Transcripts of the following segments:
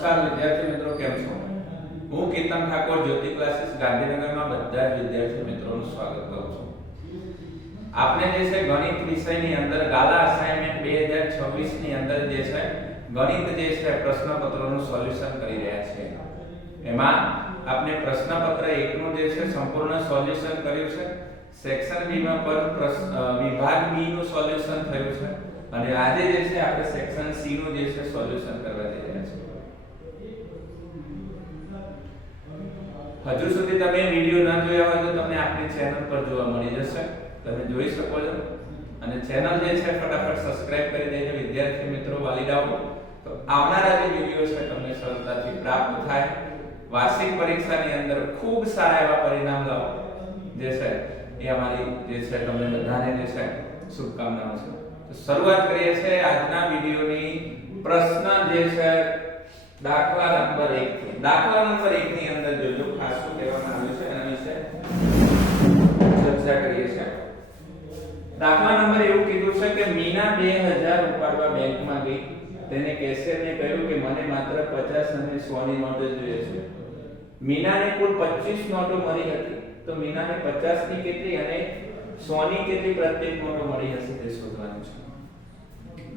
નમસ્કાર વિદ્યાર્થી મિત્રો, કેમ છો? હું કેતન ઠાકોર જ્યોતિ ક્લાસીસ ગાંધીનગરમાં બધા જ વિદ્યાર્થી મિત્રોનું સ્વાગત કરું છું. આપણે જે છે ગણિત વિષયની અંદર ગાલા અસાઇનમેન્ટ 2026 ની અંદર જે છે ગણિત જે છે પ્રશ્નપત્રોનું સોલ્યુશન કરી રહ્યા છીએ. એમાં આપણે પ્રશ્નપત્ર 1 નું જે છે સંપૂર્ણ સોલ્યુશન કર્યું છે. સેક્શન બી માં પર વિભાગ બી નું સોલ્યુશન થયું છે અને આજે જે છે આપણે સેક્શન સી નું જે છે સોલ્યુશન કરવા જઈ રહ્યા છીએ. હજુ સુધી તમે વિડિયો ન જોયા હોય તો તમને આપણી ચેનલ પર જોવા મળી જશે. તમે જોઈ શકો છો અને ચેનલ જે છે ફટાફટ સબસ્ક્રાઇબ કરી દેજો વિદ્યાર્થી મિત્રો, વાલીડાઓ, તો આવનારા જે વિડિયો છે તમને સરળતાથી પ્રાપ્ત થાય. વાર્ષિક પરીક્ષાની અંદર ખૂબ સારા એવા પરિણામ લાવો જે છે એ અમારી જે છે તમને બધાને જે છે શુભકામનાઓ છે. તો શરૂઆત કરીએ છીએ આજના વિડિયોની. પ્રશ્ન જે છે દાખલા નંબર 1 થી. દાખલા નંબર 1 ની અંદર જોજો ખાસ શું કહેવામાં આવ્યું છે એના વિશે ચર્ચા કરીએ છીએ. દાખલા નંબર એવું કીધું છે કે મીના 2000 ઉપાડવા બેંકમાં ગઈ. તેને કેશિયરને કહ્યું કે મને માત્ર 50 અને 100 ની નોટ જોઈએ છે. મીનાને કુલ 25 નોટો મળી હતી. તો મીનાને 50 ની કેટલી અને 100 ની કેટલી પ્રત્યેક નોટો મળી હશે તે શોધવાનું છે.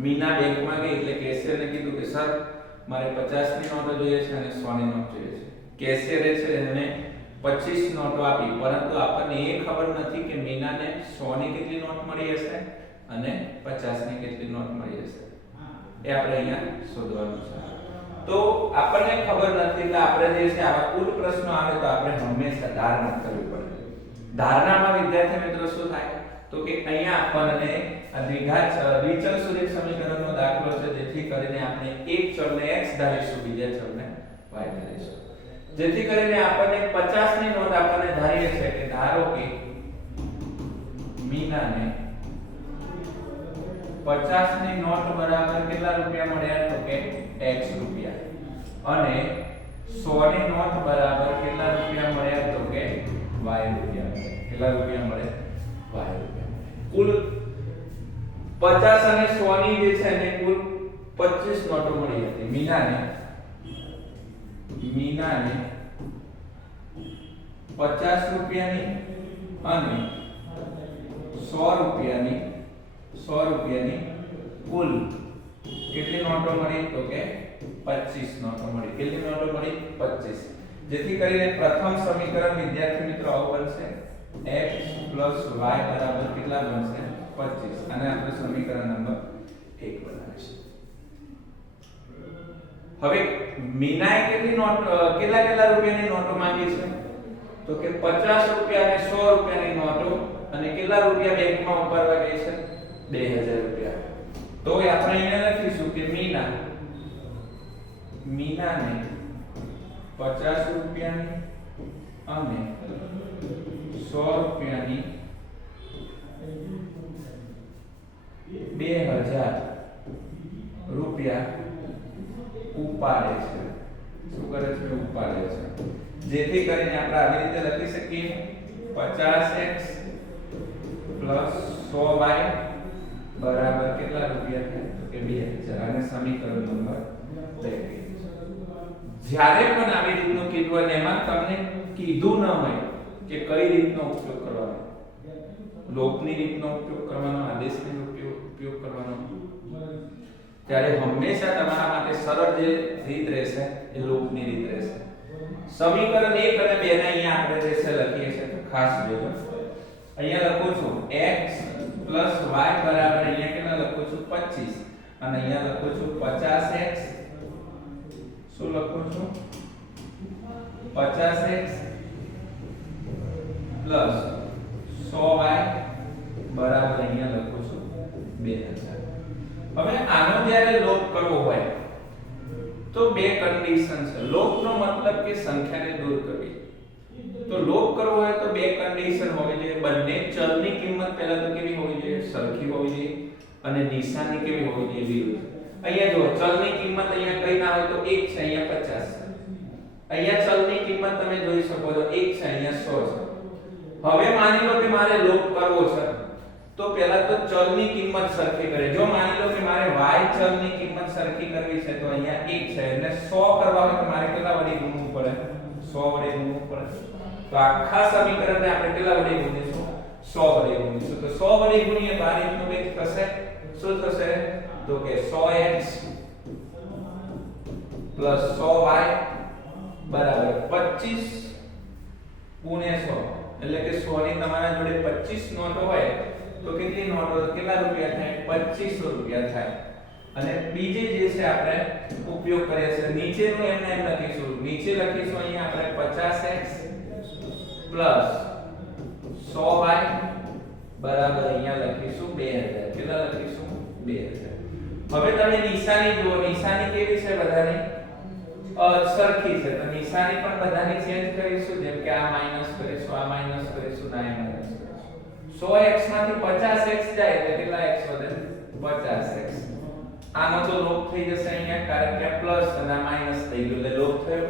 મીના બેંકમાં ગઈ એટલે કેશિયરને કીધું કે સર મારે 50 ની નોટો જોઈએ છે અને 100 ની નોટ જોઈએ છે. કેશિયરે છે એને 25 નોટો આપી, પરંતુ આપણને એ ખબર નથી કે મીનાને 100 ની કેટલી નોટ મળી હશે અને 50 ની કેટલી નોટ મળી હશે. એ આપણે અહીંયા શોધવાનું છે. તો આપણને ખબર નથી એટલે આપણે જે છે આવા કુલ પ્રશ્નો આવે તો આપણે હંમેશા ધારણા કરવી પડે. ધારણામાં વિદ્યાર્થી મિત્રો શું થાય તો કે અહીંયા આપણને દ્વિચલ સુરેખ સમીકરણનો દાખલો છે, જેથી કરીને આપણે એક ચલને x ધારીશું, બીજા ચલને y ધારીશું. જેથી કરીને આપણને 50 ની નોટ આપણને ધારીએ છે કે ધારો કે મીનાને 50 ની નોટ બરાબર કેટલા રૂપિયા મળ્યા તો કે x રૂપિયા અને 100 ની નોટ બરાબર કેટલા રૂપિયા મળ્યા તો કે y રૂપિયા. કેટલા રૂપિયા મળે? y રૂપિયા. કુલ 50 અને 100 ની જે છે ને કુલ 25 નોટો મળી હતી. મીનાને 50 રૂપિયાની અને 100 રૂપિયાની કુલ કેટલી નોટો મળી તો કે 25 નોટો મળી. કેટલી નોટો મળી? 25. જેથી કરીને પ્રથમ સમીકરણ વિદ્યાર્થી મિત્રો આવું બનશે, x y બરાબર કેટલા બનશે? 25. અને આપણે સમીકરણ નંબર 1 બનાવીશું. હવે મીનાએ કેટલી નોટ કેટલા રૂપિયાની નોટો માંગી છે તો કે 50 રૂપિયા અને 100 રૂપિયાની નોટો અને કેટલા રૂપિયા બેંકમાં ઉપાડવા ગઈ છે? 2000 રૂપિયા. તો આપણે અહીંયા લખીશું કે મીનાને 50 રૂપિયાની અને 100 રૂપિયાની 2000 રૂપિયા ઉપાડે છે. શું કરે છે? ઉપાડે છે. જેથી કરીને આપણે આવી રીતે લખી શકીએ 50x 100y બરાબર કેટલા રૂપિયા થાય તો કે 2000. અને સમીકરણ નંબર 2. જ્યારે પણ આવી રીતનું કીધું અને એમાં તમને કીધું ન હોય કે કઈ રીતનો ઉપયોગ કરવાનો, લોકની રીતનો ઉપયોગ કરવાનો, આદેશનો ઉપયોગ કરવાનો, ત્યારે હંમેશા તમારા માટે સરળ જે રીત રહેશે એ લોકની રીત રહેશે. સમીકરણ 1 અને 2 ને અહીંયા આપણે જે છે લખીએ છીએ તો ખાસ જોજો. અહીંયા લખું છું x y બરાબર અહીંયા કેટલા લખું છું? 25 અને અહીંયા લખું છું 50x. શું લખું છું? 50x 100y બરાબર અહીંયા લખું છું 2000. હવે આનો જ્યારે લોપ કરવો હોય તો બે કન્ડિશન છે. લોપનો મતલબ કે સંખ્યાને દૂર કરવી. તો લોપ કરવો હોય તો બે કન્ડિશન હોવી જોઈએ. બંને ચલની કિંમત પહેલા તો કેવી હોવી જોઈએ? સરખી હોવી જોઈએ અને નિશાની કેવી હોવી જોઈએ? વિરુદ્ધ. અહીંયા જો ચલની કિંમત અહીંયા કઈ ના હોય તો 1 છે, અહીંયા 50 છે. અહીંયા ચલની કિંમત તમે જોઈ શકો છો 1 છે, અહીંયા 100 છે. હવે માની લો કે મારે લોપ કરવો છે તો પહેલા તો ચલની કિંમત સરખી કરે. જો માની લો કે મારે y ચલની કિંમત સરખી કરવી છે તો અહીંયા 1 છે એટલે 100 કરવા માટે મારે કેટલા વડે ગુણવું પડે? 100 વડે ગુણવું પડે. તો આખા સમીકરણને આપણે કેટલા વડે ગુણીશું? 100 વડે ગુણીશું. તો 100 વડે ગુણીએ તો આ રીતનું કંઈક થશે. શું થશે? તો કે 100x 100y બરાબર 25 ગુણ્યા 100. એટલે કે 100 ની તમારા જોડે 25 નોટો હોય તો કેટલી નોટો, કેટલા રૂપિયા થાય? 2500 રૂપિયા થાય. અને બીજે જે છે આપણે ઉપયોગ કરીએ છીએ નીચેનું એમને એમ લખીશું. નીચે લખીશું અહીંયા આપણે 50x 100y બરાબર અહીંયા લખીશું 2000. કેટલા લખીશું? 2000. હવે તમે નિશાની જુઓ. નિશાની કેવી છે બધાની? સરખી છે. તો નિશાની પણ બધાની ચેન્જ કરીશું. જેમ કે આ માઈનસ કરીશું, આ માઈનસ કરીશું, આ માઈનસ કરીશું. 100x માંથી 50x જાય એટલે કેટલા x વધે? 50x. આનો તો લોપ થઈ જશે અહીંયા કારણ કે આ પ્લસ અને આ માઈનસ થઈ ગયું એટલે લોપ થયો.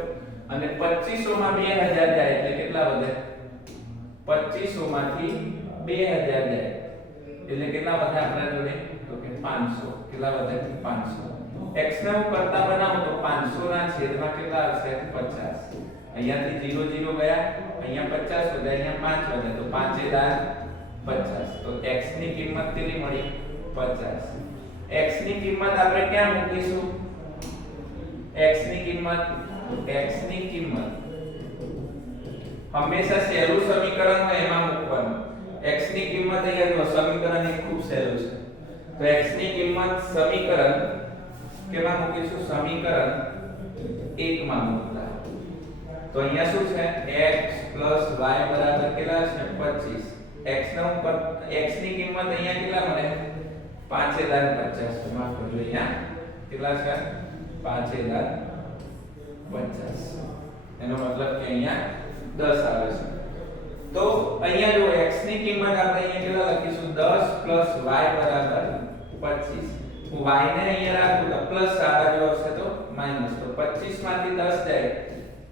અને 2500 માં 2000 જાય એટલે કેટલા વધે? 2500 માંથી 2000 જાય એટલે કેટલા વધે આપણા જોડે? તો કે 500. કેટલા વધે? 500. x ને હું કરતા બનાવું તો 500 ના છેદમાં કેટલા આવશે? 50. અહીંયાથી 0 0 ગયા, અહીંયા 50 વધે, અહીંયા 5 વધે તો 5 દાર 50. તો x ની કિંમત કેટલી મળી? 50. x ની કિંમત આપણે ક્યાં મૂકીશું? x ની કિંમત હંમેશા સહેલું સમીકરણ હોય એમાં મૂકવાનું. x ની કિંમત અહીંયા જો સમીકરણ એક ખૂબ સહેલું છે. તો x ની કિંમત સમીકરણ કેમાં મૂકીશું? સમીકરણ 1 માં મૂકતા. તો અહીંયા શું છે? x y બરાબર કેટલા છે? 25. x ની કિંમત અહીંયા કેટલા મળે? 5050. માફ કરજો, અહીંયા કેટલા છે? 5050. એનો મતલબ કે અહીંયા 10 આવે છે. તો અહીંયા જો x ની કિંમત આપણે અહીંયા કેટલા લખીશું? 10 y બરાબર 25. હું y ને અહીંયા રાખું તો પ્લસ આ બાજુ આવશે તો માઈનસ. તો 25 માંથી 10 જાય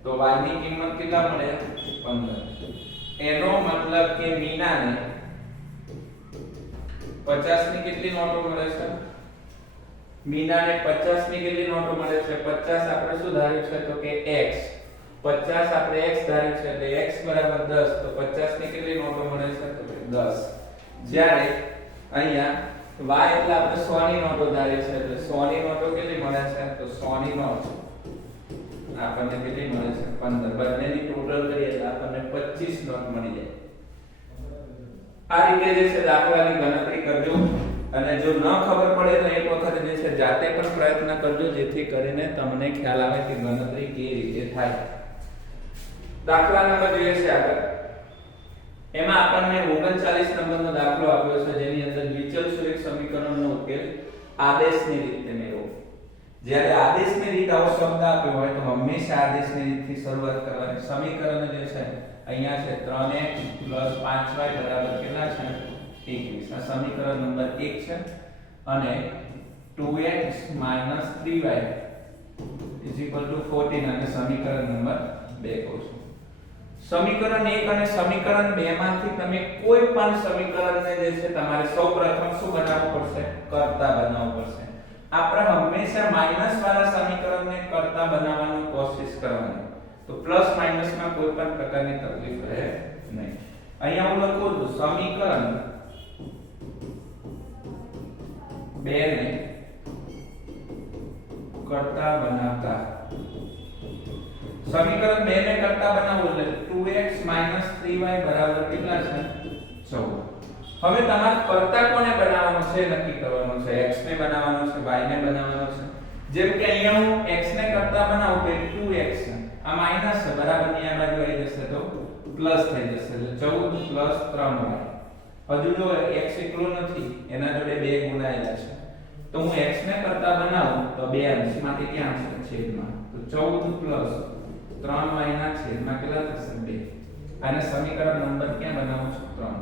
તો y ની કિંમત કેટલા મળે? 15. એનો મતલબ કે મીનાને 50 ની કેટલી નોટો મળે છે? મીનાને 50 ની કેટલી નોટો મળે છે? 50 આપણે શું ધાર્યું છે? તો કે x. 50 આપણે x ધાર્યું છે એટલે x બરાબર 10. તો 50 ની કેટલી નોટો મળે છે? તો કે 10. જ્યારે અહીંયા y એટલે આપણે 100 ની નોટો ધારી છે એટલે 100 ની નોટો કેટલી મળે છે? તો 100 ની નોટ આપણને કેટલી મળે છે? 15. બંનેની ટોટલ કરીએ એટલે આપણને 25 નોટ મળી જાય. આ રીતે જે છે દાખલાની ગણતરી કરજો. અને જો ન ખબર પડે તો એક વખત જે છે જાતે પણ પ્રયત્ન કરજો જેથી કરીને તમને ખ્યાલ આવે કે ગણતરી કેવી રીતે થાય. દાખલા નંબર જોઈએ છે આગળ. એમાં આપણને 39 નંબરનો દાખલો આપ્યો છે જેની અંદર દ્વિચલ સુરેખ સમીકરણનો ઉકેલ આદેશની રીતે મેળવો. જ્યારે આદેશની રીત આવો શબ્દ આપ્યો હોય તો હંમેશા આદેશની રીતથી શરૂઆત કરવાની. સમીકરણ જે છે અહીંયા છે 3x 5y બરાબર કેટલા છે? 21. આ સમીકરણ નંબર 1 છે. અને 2x 3y 14 અને સમીકરણ નંબર 2 કહું છું. સમીકરણ 1 અને સમીકરણ 2 માંથી તમે કોઈ પણ સમીકરણને જે છે તમારે સૌપ્રથમ શું બનાવવું પડશે? કર્તા બનાવવું પડશે. આપણે હંમેશા માઈનસ વાળા સમીકરણને કર્તા બનાવવાની કોશિશ કરવાની. તો પ્લસ માઈનસ માં કોઈ પણ પ્રકારની તકલીફ રહે નહીં. અહીંયા હું લખું છું સમીકરણ 2 ને કર્તા બનાવતા. સમીકરણ 2 ને કર્તા બનાવવું એટલે 2x 3y બરાબર કેટલા છે? 14. હવે તમારે કર્તા કોને બનાવવાનો છે નક્કી કરવાનો છે. x ને બનાવવાનો છે, y ને બનાવવાનો છે. જેમ કે અહીંયા હું x ને કર્તા બનાવું તો 2x છે. આ માઈનસ છે બરાબર ની આ બાજુ આવી જશે તો પ્લસ થઈ જશે એટલે 14 3y. હજુ જો x એકલો નથી એના જોડે 2 ગુણાયેલા છે. તો હું x ને કર્તા બનાવું તો 2 અંશમાંથી ક્યાં આવશે? છેદમાં. તો 14 3y ના છેદમાં કેટલા થશે? 2. આને સમીકરણ નંબર ક્યાં બનાવું છું? 3.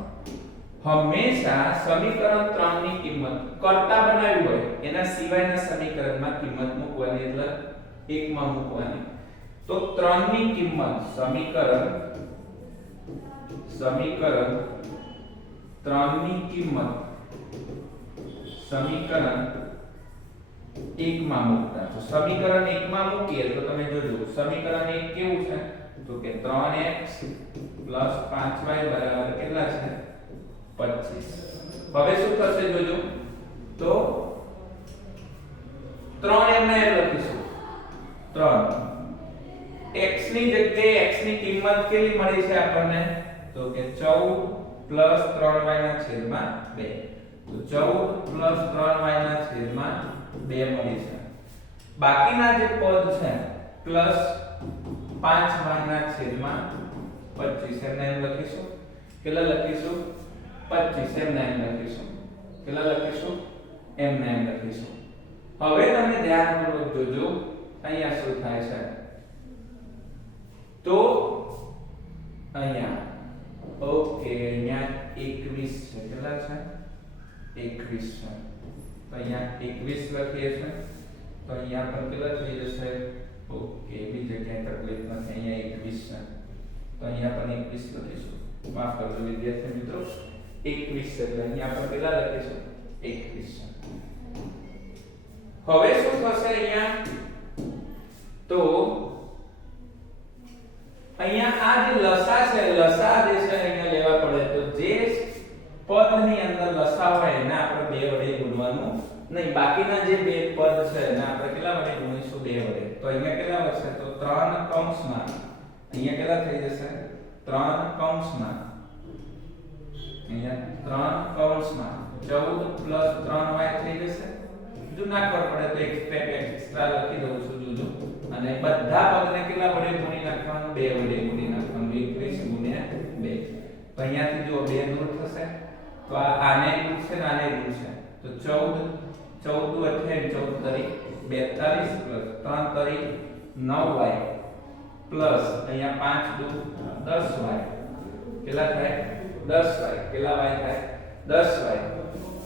હંમેશા સમીકરણ 3 ની કિંમત કર્તા બનાવી હોય એના સિવાયના સમીકરણમાં કિંમત મૂકવાની એટલે 1 માં મૂકવાની. તો 3 ની કિંમત સમીકરણ 3 3 ની કિંમત સમીકરણ 1 માં મૂકતા. તો સમીકરણ 1 માં મૂકીએ તો તમે જોજો સમીકરણ 1 કેવું છે તો કે 3x 5y બરાબર કેટલા છે 25. હવે શું થશે જોજો તો 3 એમને એમ લખીશું 3 x ની જગ્યાએ x ની કિંમત કેટલી મળી છે આપણને તો કે 14 3y ના છેદમાં 2. તો 14 3y ના છેદમાં 2 મળી છે. બાકીના જે પદ છે +5y ના છેદમાં 25 એમને એમ લખીશું. કેટલા લખીશું 25 એમને એમ લખીશું. કેટલા લખીશું એમને એમ લખીશું. હવે તમે ધ્યાનપૂર્વક જોજો અહીંયા શું થાય છે તો અહીંયા ઓકે અહીંયા 21 છે. કેટલા છે 21 છે. તો અહીંયા 21 લખીએ છે તો અહીંયા પણ કેટલા થઈ જશે ઓકે બી જગ્યાએ તકલીફ નથી અહીંયા 21 છે તો અહીંયા પણ 21 લખીશું. માફ કરજો વિદ્યાર્થી મિત્રો 21 છે એટલે અહીંયા પણ કેટલા લખીશું 21 છે. હવે શું થશે અહીંયા તો અહીંયા આ જે લસા છે લસા જે છે અહીંયા લેવા પડે તો જે પદની અંદર લસા હોય એને આપણે 2 વડે ગુણવાનું નહીં. બાકીના જે બે પદ છે એને આપણે કેટલા વડે ગુણીશું 2 વડે. તો અહીંયા કેટલા વધશે તો 3 કૌંસમાં અહીંયા કેટલા થઈ જશે 3 કૌંસમાં અહીંયા 3 કૌંસમાં 14 3y થઈ જશે. જો ના ખબર પડે તો એક સ્ટેપ એક્સ્ટ્રા લખી દઉં છું જોજો. અને બધા પદને કેટલા વડે ગુણી નાખવાનું 2 વડે ગુણી નાખવાનું 21 ગુણ્યા 2. તો અહીંયાથી જો 2 દૂર થશે તો આને દૂર છે ને આને દૂર છે તો 14 14 તરી 42 3 તરી 9y પ્લસ અહીંયા 5 દૂ 10y કેટલા થાય 10y કેટલા y થાય 10y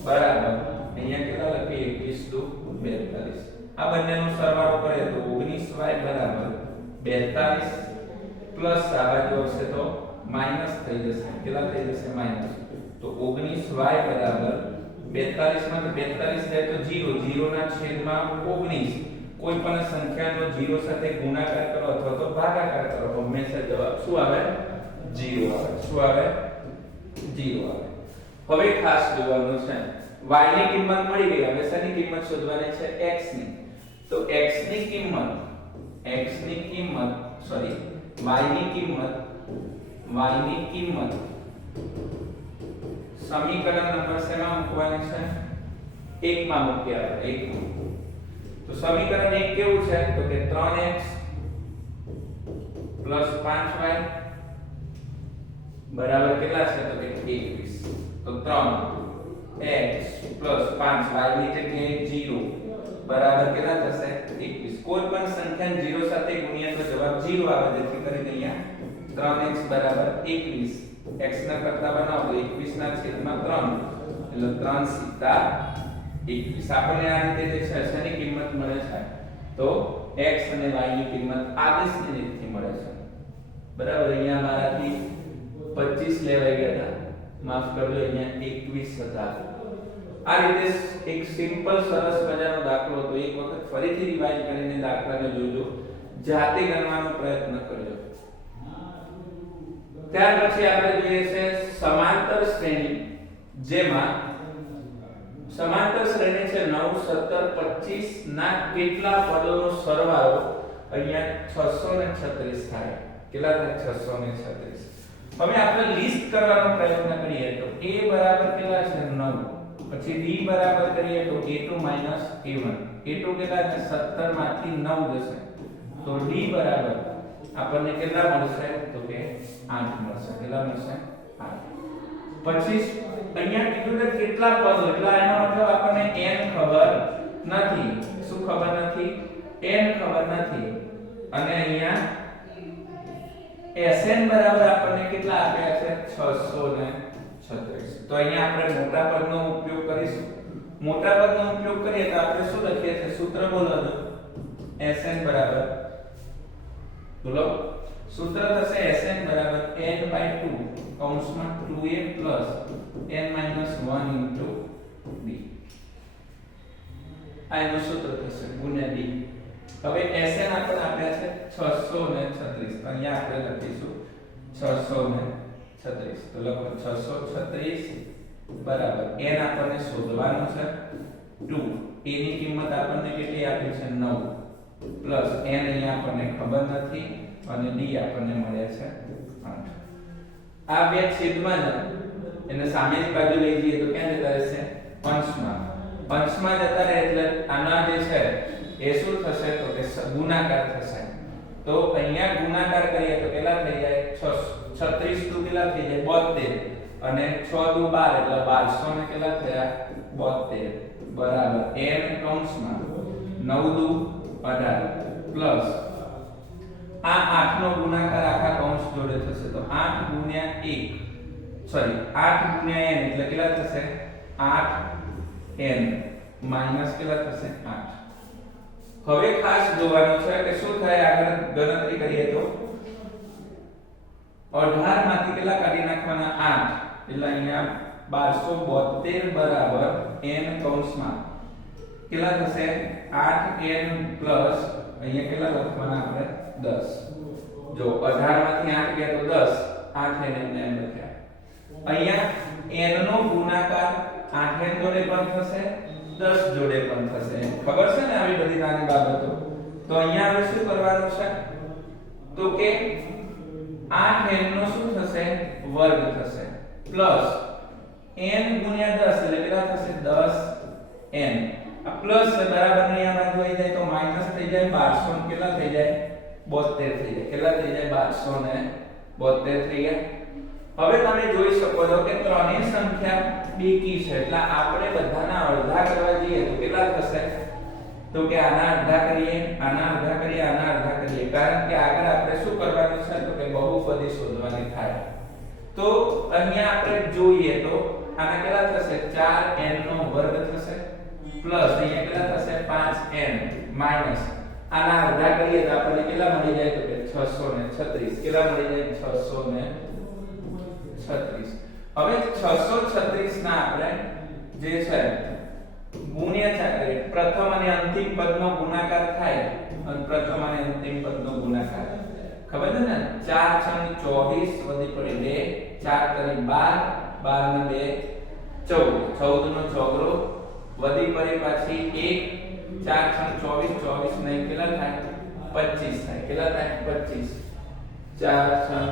બરાબર અહીંયા કેટલા લખીએ 21 દૂ 42. આ બંનેનો સરવાળો કરીએ તો 19y બરાબર 42 પ્લસ આ બાજુ આવશે તો માઈનસ થઈ જશે. કેટલા થઈ જશે માઈનસ. તો 19y બરાબર 42 માંથી 42 જાય તો 0 0 ના છેદમાં 19. કોઈ પણ સંખ્યાનો 0 સાથે ગુણાકાર કરો અથવા તો ભાગાકાર કરો હંમેશા જવાબ શું આવે 0 આવે. શું આવે 0 આવે. હવે ખાસ જોવાનું છે y ની કિંમત મળી ગઈ. હવે શેની કિંમત શોધવાની છે x ની. તો x ની કિંમત સોરી y ની કિંમત સમીકરણ નંબર શેમાં મૂકવાની છે 1 માં મૂકી આપણે 1 માં. તો સમીકરણ 1 કેવું છે તો કે 3x 5y બરાબર કેટલા છે તો કે 21. તો 3x 5y ની જગ્યાએ 0 બરાબર કેટલા થશે 21. કોઈ પણ સંખ્યાને 0 સાથે ગુણીએ તો જવાબ 0 આવે. જેથી કરીને અહીંયા 3x બરાબર 21 x ના કરતા બનાવો તો 21 ના છેદમાં 3 એટલે 3 સિત્તા 21. આપણને આ રીતે જે છે શેની કિંમત મળે છે તો x અને y ની કિંમત આદેશની રીતથી મળે છે. બરાબર અહીંયા મારાથી 25 લેવાઈ ગયા હતા માફ કરજો અહીંયા 21 હતા. આ રીતે એક સિમ્પલ સરસ મજાનો દાખલો હતો. એક વખત ફરીથી રિવાઇઝ કરીને દાખલાને જોજો જાતે ગણવાનો પ્રયત્ન કરજો. ત્યાર પછી આપણે જોઈએ છે સમાંતર શ્રેણી. જેમાં સમાંતર શ્રેણી છે 9 17 25 ના કેટલા પદોનો સરવાળો અહીંયા 636 થાય. કેટલા થાય 636. હવે આપણે લિસ્ટ કરવાનો પ્રયત્ન કરીએ તો a બરાબર કેટલા છે 9. પછી d બરાબર કરીએ તો a2 a1. a2 કેટલા છે 17 માંથી 9 જશે તો d બરાબર આપણને કેટલા મળશે તો કે 8 મળશે. કેટલા મળશે 8. પછી અહીંયા કીધું કે કેટલા પદો એટલે એનો મતલબ આપણને n ખબર નથી. શું ખબર નથી n ખબર નથી. અને અહીંયા Sn બરાબર આપણને કેટલા આપ્યા છે 636. તો અહીંયા આપણે મોટા પદનો ઉપયોગ કરીશું. મોટા પદનો ઉપયોગ કરીએ તો આપણે શું લખીએ છીએ સૂત્ર બોલો તો Sn બરાબર બોલો સૂત્ર થશે Sn બરાબર n/2 કૌંસમાં 2a plus n minus 1 into d. આ એનું સૂત્ર થશે ગુણ્યા d. હવે Sn આપણે આપ્યા છે 636 તો અહીંયા આપણે લખીશું 636 તો લખો 636 બરાબર n આપણને શોધવાનું છે 2 a ની કિંમત આપણને કેટલી આપી છે 9 પ્લસ n અહીંયા આપણને ખબર નથી અને d આપણને મળે છે 8. આ બે છેદમાં જ એને સામેની બાજુ લઈ જઈએ તો ક્યાં જતા રહેશે અંશમાં જતા રહે એટલે આના જે છે એ શું થશે તો કે ગુણાકાર થશે. તો અહીંયા ગુણાકાર કરીએ તો કેટલા થઈ જાય 36 દુ કેટલા થઈ જાય 72 અને 6 દુ 12 એટલે 1200 ને કેટલા થયા 72 બરાબર n કૌંસમાં 9 દુ 18 પ્લસ આ 8 નો ગુણાકાર આખા કૌંસ જોડે થશે તો 8 ગુણ્યા 1 સોરી 8 ગુણ્યા n એટલે કેટલા થશે 8n માઈનસ કેટલા થશે 8. હવે ખાસ જોવાનું છે કે શું થાય આગળ ગણતરી કરીએ તો 18 માંથી કેટલા કાઢી નાખવાના 8 એટલે અહીંયા 1272 બરાબર n કૌંસમાં કેટલા થશે 8n પ્લસ અહીંયા કેટલા લખવાના આપણે 10. જો 18 માંથી 8 ગયા તો 10 8n એમ લખ્યા. અહીંયા n નો ગુણાકાર 8n જોડે પણ થશે 10 જોડે પણ થશે. ખબર છે ને આવી બધી નાની બાબતો. તો અહીંયા હવે શું કરવાનું છે તો કે 8n નો શું થશે વર્ગ થશે પ્લસ n ગુણ્યા 10 એટલે કેટલા થશે 10n. આ પ્લસ બરાબર ની આ બાજુ આવી જાય તો માઈનસ થઈ જાય 1200 કેટલા થઈ જાય 72 થઈ જાય. કેટલા થઈ જાય 1272 થઈ ગયા. હવે તમે જોઈ શકો છો કે ત્રણેય સંખ્યા બેકી છે એટલે આપણે બધાના અડધા કરવા જઈએ તો કેટલા થશે તો કે આના અડધા કરીએ આના અડધા કરીએ આના અડધા કરીએ કારણ કે આગળ આપણે શું કરવાનું છે તો કે બહુપદી શોધવાની થાય. તો અહીંયા આપણે જોઈએ તો આના કેટલા થશે 4n નો વર્ગ થશે પ્લસ અહીંયા કેટલા થશે 5n માઈનસ આના અડધા કરીએ તો આપણને કેટલા મળી જાય તો કે 636 કેટલા મળી જાય 636. હવે 636 ના આપણે જે છે ગુણ્યા કરીએ પ્રથમ અને અંતિમ પદનો ગુણાકાર થાય અને પ્રથમ અને અંતિમ પદનો ગુણાકાર ખબર છે ને 4 છંગ 24 વધી પડે 2 4 કરી 12 12 ને 2 14 14 નો ચોગરો વધી પડે પાછી 1 4 છંગ 24 24 ને કેટલા થાય 25 થાય. કેટલા થાય 25 4 છંગ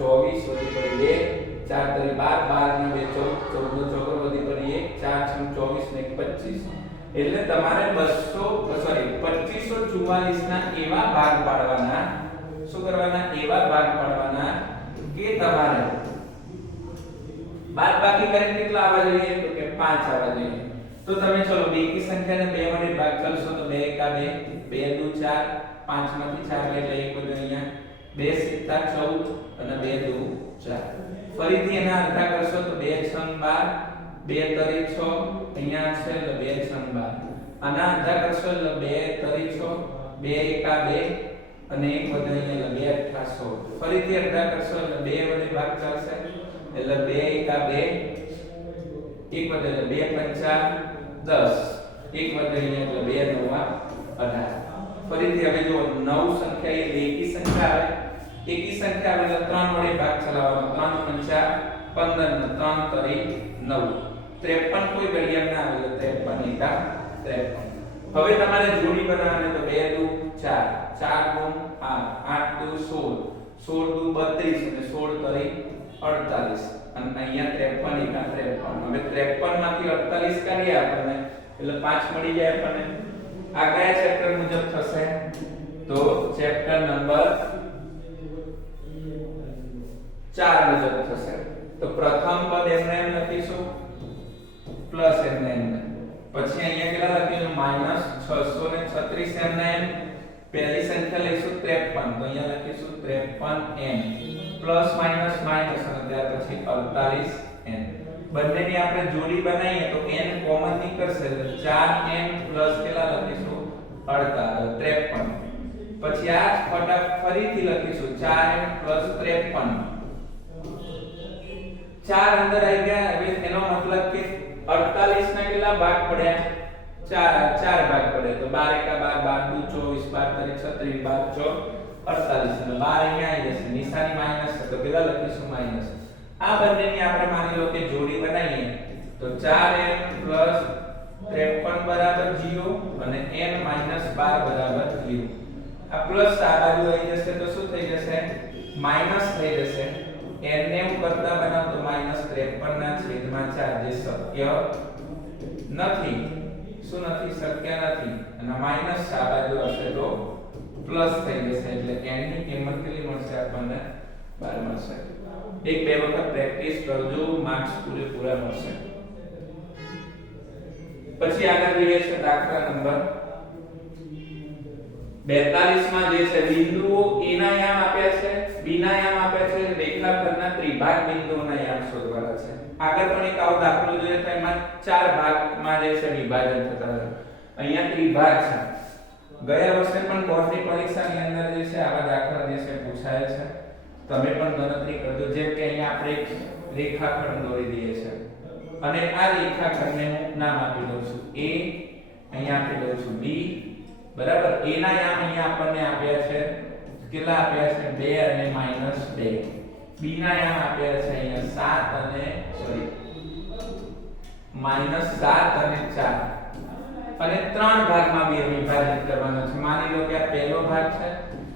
24 વધી પડે 2 4 કરી 12 12 ને 2 14 14 નો ચોગરો વધી પડે 1 4 છંગ 24 ને 25 એટલે તમારે 2544 ના એવા ભાગ પાડવાના શું કરવાના એવા ભાગ પાડવાના કે તમારે બાદબાકી કરીને કેટલા આવવા જોઈએ તો કે 5 આવવા જોઈએ. તો તમે ચલો બેકી સંખ્યાને 2 વડે ભાગ કરશો તો 2 એકા 2 2 દુ 4 5 માંથી 4 એટલે 1 વધે અહીંયા 2 સિત્તા 14 અને 2 દુ 4. ફરીથી એના અડધા કરશો તો 2 છંગ 12 2 તરી 6 અહીંયા છે એટલે 2 છંગ 12 આના અડધા કરશો એટલે 2 તરી 6 2 એકા 2 અને 1 વધે અહીંયા 2 અઠ્ઠા 16. ફરીથી અડધા કરશો એટલે 2 વડે ભાગ ચાલશે એટલે 2 એકા 2 1 વધે એટલે 2 પંચા 10 1 વધે અહીંયા એટલે 2 નવા 18. ફરીથી હવે જો 9 સંખ્યા એ એકી સંખ્યા આવે એકી સંખ્યા આવે એટલે 3 વડે ભાગ ચલાવવાનો 3 પંચા 15 ને 3 તરી 9 53 કોઈ ઘડિયાળ ના આવે એટલે 53 એકા 53. હવે તમારે જોડી બનાવવાની તો 2 દુ 4 4 ગુણ 8 8 દુ 16 16 દુ 32 અને 16 તરી 48 અને અહીંયા 53 એકા 53. હવે 53 માંથી 48 કાઢીએ આપણને એટલે 5 મળી જાય આપણને. આ કયા ચેપ્ટર મુજબ થશે તો ચેપ્ટર નંબર 4 મુજબ થશે. તો પ્રથમ પદ એમને એમ લખીશું પ્લસ એમને એમ પછી અહીંયા કેટલા લખીશું માઈનસ 636 એમને એમ પહેલી સંખ્યા લઈશું 53 તો અહીંયા લખીશું 53n પ્લસ માઈનસ માઈનસ અને ત્યાર પછી 48n. બંનેની આપણે જોડી બનાવીએ તો n કોમન નીકળશે એટલે 4n પ્લસ કેટલા લખીશું 53. પછી આ ફટાફટ ફરીથી લખીશું 4n પ્લસ 53 4 અંદર આવી ગયા હવે એનો મતલબ કે 48 ના કેટલા ભાગ પડ્યા 4 ભાગ પડે તો 12 એકા 12 12 24 12 તારીખ 36 12 48 અને 12 અહીંયા આવી જશે નિશાની માઈનસ છે તો કેટલા લખીશું માઈનસ આ બંનેની આપણે માની લો કે જોડી બનાવીએ તો 4n 53 બરાબર 0 અને n 12 બરાબર 0 આ પ્લસ આ બાજુ આવી જશે તો શું થઈ જશે માઈનસ થઈ જશે n ને કરતા બનાવ તો -53 ના છેદમાં 4 જે શક્ય નથી શું નથી શક્ય નથી અને માઈનસ આ બાજુ હશે તો પ્લસ થઈ જશે એટલે n ની કિંમત કેટલી મળશે આપણને 12 મળશે એક બે વખત પ્રેક્ટિસ કરજો માર્ક્સ પૂરેપૂરા મળશે પછી આગળ જોઈએ છે દાખલા નંબર 42 માં જે છે બિંદુઓ a ના યામ આપ્યા છે b ના યામ આપ્યા છે રેખાખંડના ત્રિભાગ બિંદુઓના યામ શોધવાના છે આગળ પણ એક આવો દાખલો જોઈએ તો એમાં 4 ભાગમાં જે છે વિભાજન થતા હોય અહીંયા ત્રિભાગ છે ગયા વર્ષે પણ બોર્ડની પરીક્ષાની અંદર જે છે આવા દાખલા જે છે પૂછાય છે તમે પણ ગણતરી કરજો જેમ કે અહીંયા આપણે એક રેખાખંડ દોરી દઈએ છે અને આ રેખાખંડને હું નામ આપી દઉં છું a અહીંયા આપી દઉં છું b બરાબર a ના યામ અહીંયા આપણને આપ્યા છે કેટલા આપ્યા છે 2 અને -2 b ના યામ આપ્યા છે અહીંયા 7 અને -7 અને 4 અને 3 ભાગમાં બે વિભાજિત કરવાનો છે માની લો કે આ પહેલો ભાગ છે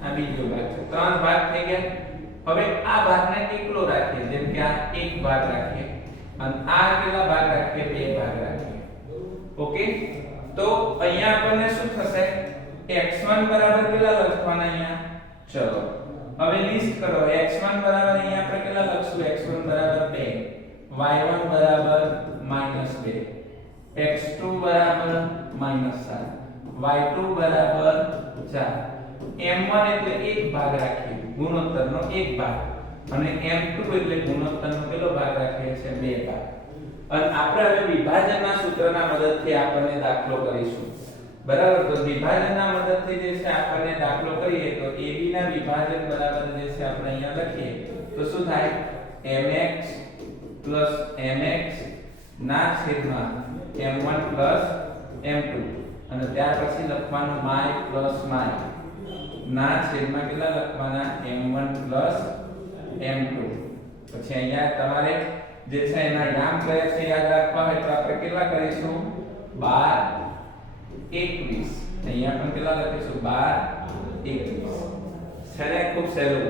આ બીજો ભાગ છે 3 ભાગ થઈ ગયા હવે આ ભાગને એકલો રાખીએ જેમ કે આ એક ભાગ રાખીએ અને આ કેટલા ભાગ રાખીએ બે ભાગ રાખીએ ઓકે તો અહીંયા આપણને શું થશે x1 બરાબર કેટલા લખવાના અહીંયા ચલો હવે લિસ્ટ કરો x1 બરાબર અહીંયા આપણે કેટલા લખશું x1 બરાબર 2 y1 બરાબર -2 x2 બરાબર -7 y2 બરાબર 4 m1 એટલે એક ભાગ રાખીએ ગુણોત્તરનો એક ભાગ અને m2 એટલે ગુણોત્તરનો કેટલો ભાગ રાખીએ છે બે ભાગ અને આપણે હવે વિભાજનના સૂત્રના મદદથી આપણને દાખલો કરીશું બરાબર તો વિભાજનના મદદથી જે છે આપણને દાખલો કરીએ તો ab ના વિભાજન બરાબર જે છે આપણે અહીંયા લખીએ તો શું થાય mx mx ના છેદમાં m1 m2 અને ત્યાર પછી લખવાનું my my ના છેદમાં કેટલા લખવાના m1 m2 પછી અહીંયા તમારે જે છે એના યામ કયા છે યાદ રાખવા હોય તો આપણે કેટલા કરીશું 12 21 અહીંયા પણ કેટલા લખીશું 12 21 સરે ખૂબ સહેલું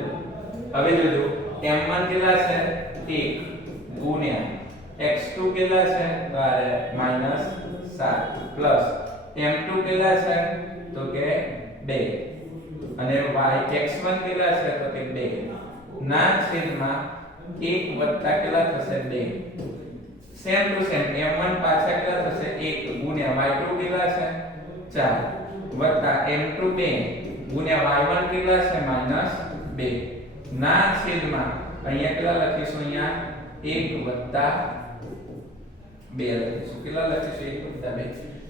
હવે જોજો m1 કેટલા છે 1 ગુણ્યા x2 કેટલા છે -7 પ્લસ m2 કેટલા છે તો કે 2 અને x1 કેટલા છે તો કે 2 ના છેદમાં 1 વત્તા કેટલા થશે 2 સેમ ટુ સેમ m1 પાછા કેટલા થશે 1 ગુણ્યા y2 કેટલા છે 4 વત્તા m2 2 ગુણ્યા y1 કેટલા છે -2 ના છેદમાં અહીંયા કેટલા લખીશું અહીંયા 1 વત્તા 2 લખીશું કેટલા લખીશું 1 વત્તા 2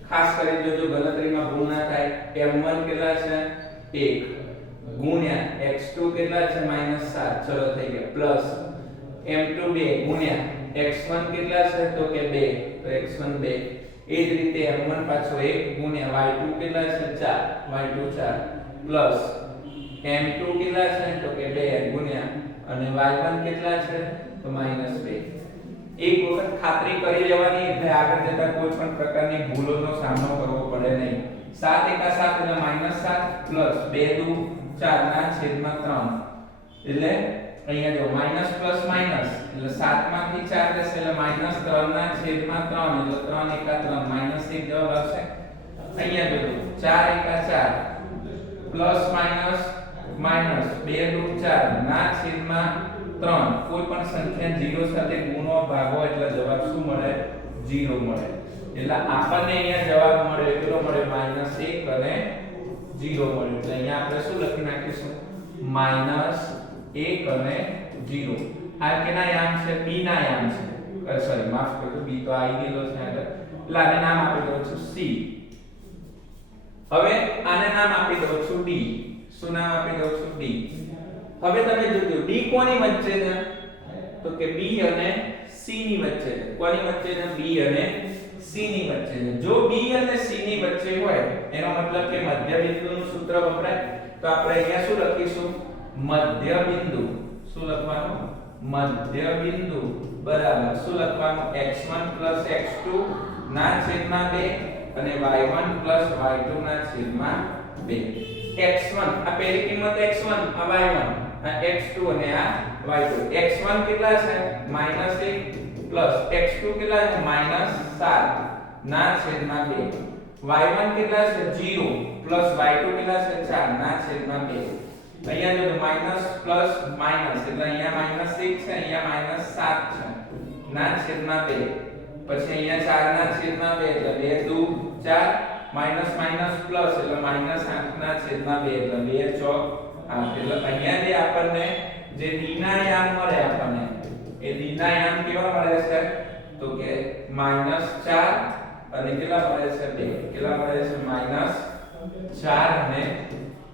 ખાસ કરી જોજો ગણતરીમાં ભૂલ ના થાય m1 કેટલા છે 1 ગુણ્યા x2 કેટલા છે -7 ચલો થઈ ગયા પ્લસ m2 2 ગુણ્યા x1 કેટલા છે તો કે 2 તો x1 2 એ જ રીતે m1 પાછો 1 ગુણ્યા y2 કેટલા છે 4 y2 4 પ્લસ m2 કેટલા છે તો કે 2 ગુણ્યા અને y1 કેટલા છે તો -2 એક વખત ખાતરી કરી લેવાની એટલે આગળ જતા કોઈ પણ પ્રકારની ભૂલોનો સામનો કરવો પડે નહીં 7 એકા 7 એટલે -7 પ્લસ 2 દુ 4 ના છેદમાં 3 એટલે અહીંયા જો માઈનસ પ્લસ માઈનસ એટલે 7 માંથી 4 જશે એટલે -3 ના છેદમાં 3 એટલે 3 એકા 3 -1 જવાબ આવશે અહીંયા જોજો 4 એકા 4 પ્લસ માઈનસ માઈનસ 2 દુ 4 ના છેદમાં 3 કોઈ પણ સંખ્યા 0 સાથે ગુણો ભાગો એટલે જવાબ શું મળે 0 મળે એટલે આપણને અહીંયા જવાબ મળે કેટલો મળે -1 અને 0 મળ્યું એટલે અહીંયા આપણે શું લખી નાખીશું -1 અને 0 આ કેના યામ છે b ના યામ છે સોરી માફ કરજો b તો આવી ગયેલો છે આગળ એટલે આને નામ આપી દઉં છું c હવે આને નામ આપી દઉં છું d શું નામ આપી દઉં છું d હવે તમે જોજો d કોની વચ્ચે છે તો કે b અને c C ની વચ્ચે છે. કોની વચ્ચે છે? B અને C ની વચ્ચે છે. જો B અને C ની વચ્ચે હોય એનો મતલબ કે મધ્ય બિંદુનું સૂત્ર વપરાય. તો આપણે અહીંયા શું લખીશું? મધ્ય બિંદુ. શું લખવાનું? મધ્ય બિંદુ બરાબર શું લખવાનું? x1 x2 ના છેદમાં 2 અને y1 y2 ના છેદમાં 2. x1 આ પહેલી કિંમત x1 આ y1 આ x2 અને આ y2. x1 કેટલા છે? -1 x2 કેટલા છે? -7 ના છેદમાં 2. y1 કેટલા છે? 0 y2 કેટલા છે? 4 ના છેદમાં 2. અહીંયા જો માઈનસ પ્લસ માઈનસ એટલે અહીંયા -1 છે, અહીંયા -7 છે ના છેદમાં 2. પછી અહીંયા 4 ના છેદમાં 2 એટલે 2 દુ 4 માઈનસ માઈનસ પ્લસ એટલે -8 ના છેદમાં 2 એટલે 2 ચોક 8. એટલે અહીંયા જે આપણને જે દિનાયામ મળે આપણને એ દિનાયામ કેવા મળે છે? તો કે -4 અને કેટલા મળે છે? 2. કેટલા મળે છે? -4 અને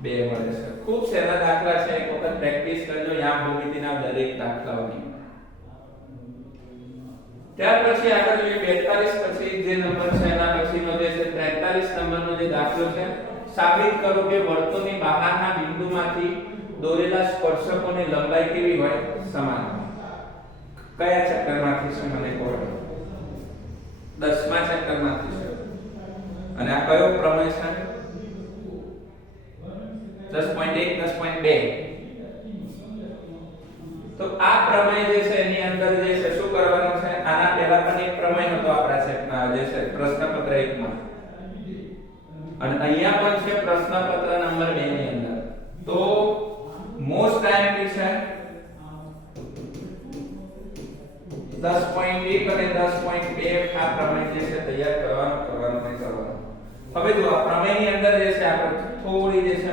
2 મળે છે. ખૂબ સહેલા દાખલા છે. એક વખત પ્રેક્ટિસ કરજો યામ ભૂમિતિના દરેક દાખલાઓની. ત્યાર પછી આગળ જોઈએ 42 પછી જે નંબર છે એના પછીનો જે છે 43 નંબરનો જે દાખલો છે. સાબિત કરો કે વર્તુળની બહારના બિંદુમાંથી દોરેલા સ્પર્શકોની લંબાઈ કેવી હોય? સમાન. કયા ચેપ્ટરમાંથી છે મને કહો? 10મા ચેપ્ટરમાંથી છે. અને આ કયો પ્રમેય છે? 10.1 10.2. તો આ પ્રમેય જે છે એની અંદર જે છે શું કરવાનું છે? આના પહેલા પણ એક પ્રમેય હતો આપણા સેટમાં જે છે પ્રશ્નપત્ર 1 માં. અને અહીંયા પણ છે પ્રશ્નપત્ર નંબર 2 ની અંદર. તો મોસ્ટ આઈએમપી છે 10.1 અને 10.2 આ પ્રમેય જે છે તૈયાર કરવાનું નહીં કરવાનું. હવે જો આ પ્રમેયની અંદર જે છે આપણે થોડી જે છે